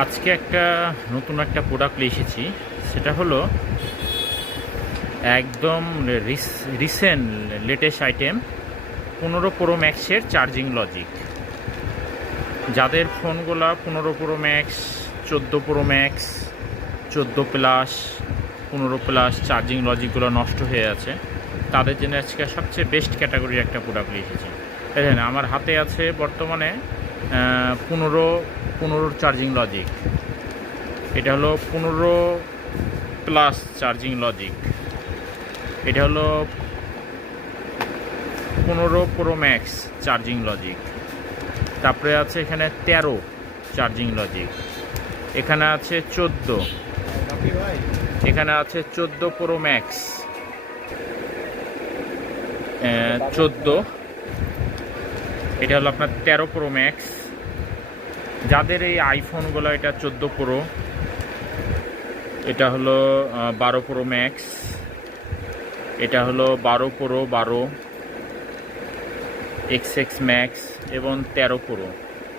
আজকে নতুন একটা প্রোডাক্ট নিয়ে এসেছি। সেটা হলো একদম রিসেন্ট লেটেস্ট আইটেম 15 প্রো ম্যাক্সের চার্জিং লজিক। যাদের ফোনগুলো 15 pro max, 14 pro max, 14 plus, 15 plus charging লজিকগুলো নষ্ট হয়ে আছে, তাদের জন্য আজকে সবচেয়ে বেস্ট ক্যাটাগরির একটা প্রোডাক্ট নিয়ে এসেছি। দেখেন আমার হাতে আছে বর্তমানে 15 চার্জিং লজিক। এটা হলো 15 প্লাস চার্জিং লজিক। এটা হলো 15 প্রো ম্যাক্স চার্জিং লজিক। তারপরে আছে এখানে 13 চার্জিং লজিক। এখানে আছে 14, এখানে আছে 14 প্রো ম্যাক্স, 14। এটা হলো আপনার 13 প্রো ম্যাক্স। যাদের এই আইফোনগুলো, এটা 14 প্রো, এটা হলো 12 প্রো ম্যাক্স, এটা হলো 12 প্রো, 12 XX ম্যাক্স এবং 13 প্রো।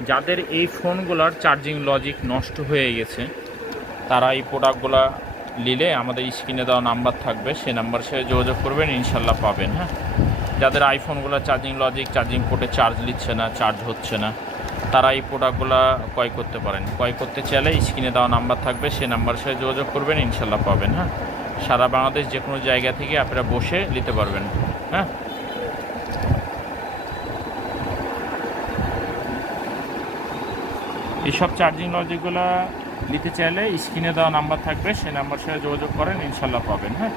যাদের এই ফোনগুলোর চার্জিং লজিক নষ্ট হয়ে গেছে, তারা এই প্রোডাক্টগুলো নিলে আমাদের স্ক্রিনে দেওয়া নাম্বার থাকবে, সে নাম্বার সাথে যোগাযোগ করবেন, ইনশাল্লাহ পাবেন। হ্যাঁ, যাদের আইফোনগুলো চার্জিং লজিক, চার্জিং পোর্টে চার্জ নিচ্ছে না, চার্জ হচ্ছে না, তারা এই প্রোডাক্টগুলো ক্রয় করতে পারেন। ক্রয় করতে চাইলে স্ক্রিনে দেওয়া নাম্বার থাকবে, সে নাম্বার সাথে যোগাযোগ করবেন, ইনশাল্লাহ পাবেন। হ্যাঁ, সারা বাংলাদেশ যে কোনো জায়গা থেকে আপনারা বসে নিতে পারবেন। হ্যাঁ, এইসব চার্জিং লজিকগুলো নিতে চাইলে স্ক্রিনে দেওয়া নাম্বার থাকবে, সে নাম্বার সাথে যোগাযোগ করেন, ইনশাল্লাহ পাবেন। হ্যাঁ।